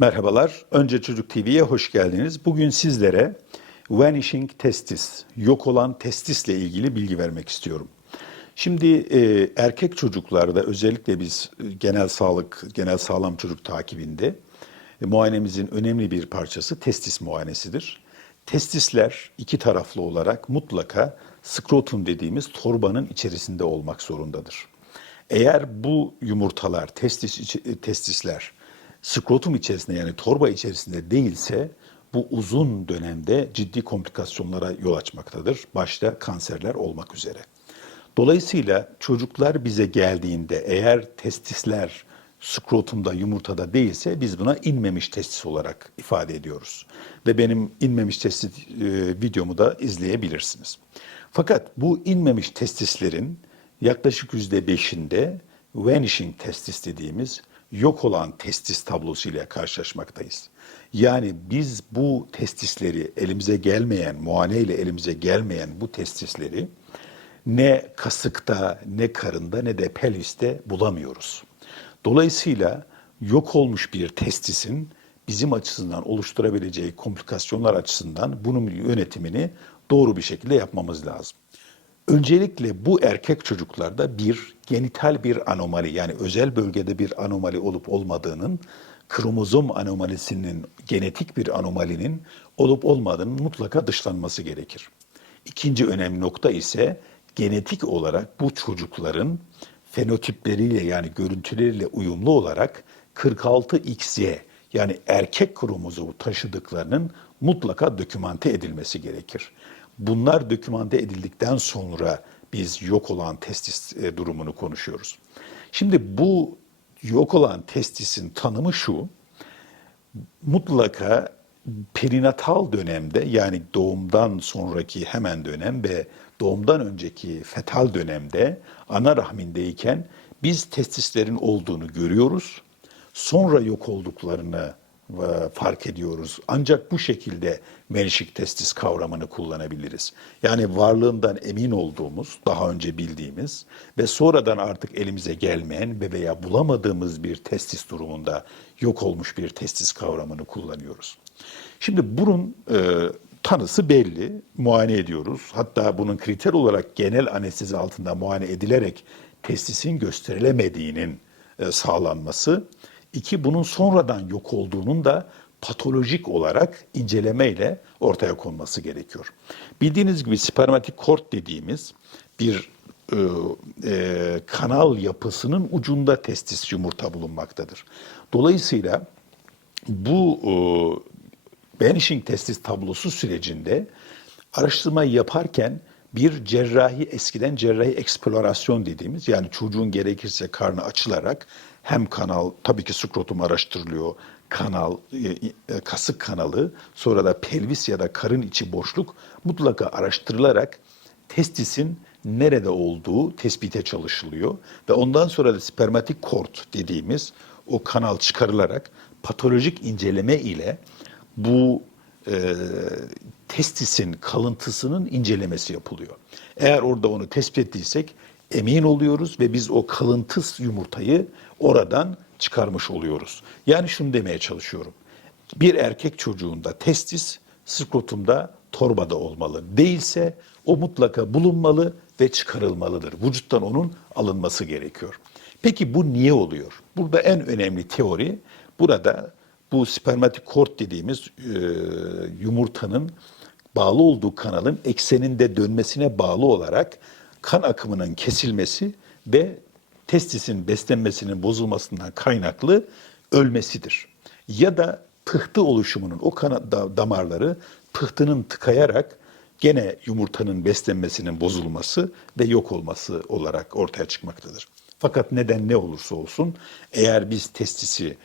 Merhabalar. Önce Çocuk TV'ye hoş geldiniz. Bugün sizlere vanishing testis, yok olan testisle ilgili bilgi vermek istiyorum. Şimdi e, erkek çocuklarda özellikle biz e, genel sağlık, genel sağlam çocuk takibinde e, muayenemizin önemli bir parçası testis muayenesidir. Testisler iki taraflı olarak mutlaka skrotum dediğimiz torbanın içerisinde olmak zorundadır. Eğer bu yumurtalar, testis, içi- testisler skrotum içerisinde yani torba içerisinde değilse bu uzun dönemde ciddi komplikasyonlara yol açmaktadır. Başta kanserler olmak üzere. Dolayısıyla çocuklar bize geldiğinde eğer testisler skrotumda, yumurtada değilse biz buna inmemiş testis olarak ifade ediyoruz. Ve benim inmemiş testis e, videomu da izleyebilirsiniz. Fakat bu inmemiş testislerin yaklaşık yüzde beşinde vanishing testis dediğimiz yok olan testis tablosuyla karşılaşmaktayız. Yani biz bu testisleri elimize gelmeyen, muayeneyle elimize gelmeyen bu testisleri ne kasıkta, ne karında, ne de pelviste bulamıyoruz. Dolayısıyla yok olmuş bir testisin bizim açısından oluşturabileceği komplikasyonlar açısından bunun yönetimini doğru bir şekilde yapmamız lazım. Öncelikle bu erkek çocuklarda bir genital bir anomali yani özel bölgede bir anomali olup olmadığının kromozom anomalisinin genetik bir anomalinin olup olmadığının mutlaka dışlanması gerekir. İkinci önemli nokta ise genetik olarak bu çocukların fenotipleriyle yani görüntüleriyle uyumlu olarak 46XY yani erkek kromozomu taşıdıklarının mutlaka dokümante edilmesi gerekir. Bunlar dokümante edildikten sonra biz yok olan testis e, durumunu konuşuyoruz. Şimdi bu yok olan testisin tanımı şu, mutlaka perinatal dönemde yani doğumdan sonraki hemen dönem ve doğumdan önceki fetal dönemde ana rahmindeyken biz testislerin olduğunu görüyoruz. Sonra yok olduklarını fark ediyoruz. Ancak bu şekilde menişik testis kavramını kullanabiliriz. Yani varlığından emin olduğumuz, daha önce bildiğimiz ve sonradan artık elimize gelmeyen ve veya bulamadığımız bir testis durumunda yok olmuş bir testis kavramını kullanıyoruz. Şimdi bunun e, tanısı belli, muayene ediyoruz. Hatta bunun kriter olarak genel anestezi altında muayene edilerek testisin gösterilemediğinin e, sağlanması. İki, bunun sonradan yok olduğunun da patolojik olarak incelemeyle ortaya konması gerekiyor. Bildiğiniz gibi spermatik kort dediğimiz bir e, e, kanal yapısının ucunda testis yumurta bulunmaktadır. Dolayısıyla bu e, vanishing testis tablosu sürecinde araştırma yaparken bir cerrahi eskiden cerrahi eksplorasyon dediğimiz yani çocuğun gerekirse karnı açılarak hem kanal tabii ki skrotum araştırılıyor kanal e, e, kasık kanalı sonra da pelvis ya da karın içi boşluk mutlaka araştırılarak testisin nerede olduğu tespite çalışılıyor ve ondan sonra da spermatik kort dediğimiz o kanal çıkarılarak patolojik inceleme ile bu e, testisin kalıntısının incelemesi yapılıyor. Eğer orada onu tespit ettiysek emin oluyoruz ve biz o kalıntı yumurtayı oradan çıkarmış oluyoruz. Yani şunu demeye çalışıyorum. Bir erkek çocuğunda testis skrotumda torbada olmalı. Değilse o mutlaka bulunmalı ve çıkarılmalıdır. Vücuttan onun alınması gerekiyor. Peki bu niye oluyor? Burada en önemli teori burada bu spermatik kort dediğimiz e, yumurtanın bağlı olduğu kanalın ekseninde dönmesine bağlı olarak kan akımının kesilmesi ve testisin beslenmesinin bozulmasından kaynaklı ölmesidir. Ya da pıhtı oluşumunun o kana, da- damarları pıhtının tıkayarak gene yumurtanın beslenmesinin bozulması ve yok olması olarak ortaya çıkmaktadır. Fakat neden ne olursa olsun eğer biz testisi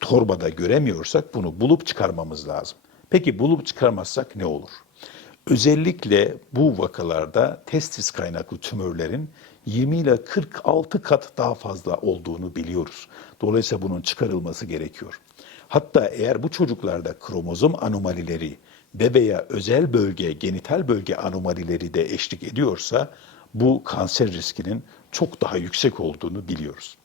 torbada göremiyorsak bunu bulup çıkarmamız lazım. Peki bulup çıkarmazsak ne olur? Özellikle bu vakalarda testis kaynaklı tümörlerin 20 ile 46 kat daha fazla olduğunu biliyoruz. Dolayısıyla bunun çıkarılması gerekiyor. Hatta eğer bu çocuklarda kromozom anomalileri ve veya özel bölge, genital bölge anomalileri de eşlik ediyorsa bu kanser riskinin çok daha yüksek olduğunu biliyoruz.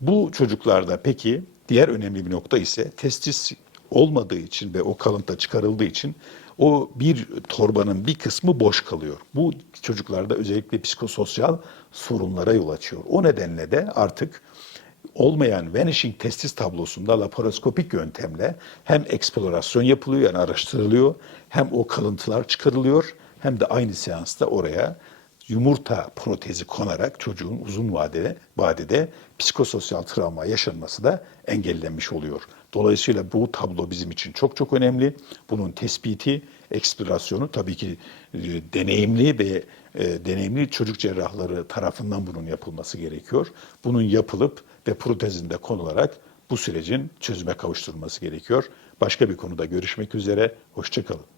Bu çocuklarda peki Diğer önemli bir nokta ise testis olmadığı için ve o kalıntı çıkarıldığı için o bir torbanın bir kısmı boş kalıyor. Bu çocuklarda özellikle psikososyal sorunlara yol açıyor. O nedenle de artık olmayan vanishing testis tablosunda laparoskopik yöntemle hem eksplorasyon yapılıyor yani araştırılıyor hem o kalıntılar çıkarılıyor hem de aynı seansta oraya yumurta protezi konarak çocuğun uzun vadede, vadede psikososyal travma yaşanması da engellenmiş oluyor. Dolayısıyla bu tablo bizim için çok çok önemli. Bunun tespiti, eksplorasyonu tabii ki e, deneyimli ve e, deneyimli çocuk cerrahları tarafından bunun yapılması gerekiyor. Bunun yapılıp ve protezinde konularak bu sürecin çözüme kavuşturulması gerekiyor. Başka bir konuda görüşmek üzere. Hoşçakalın.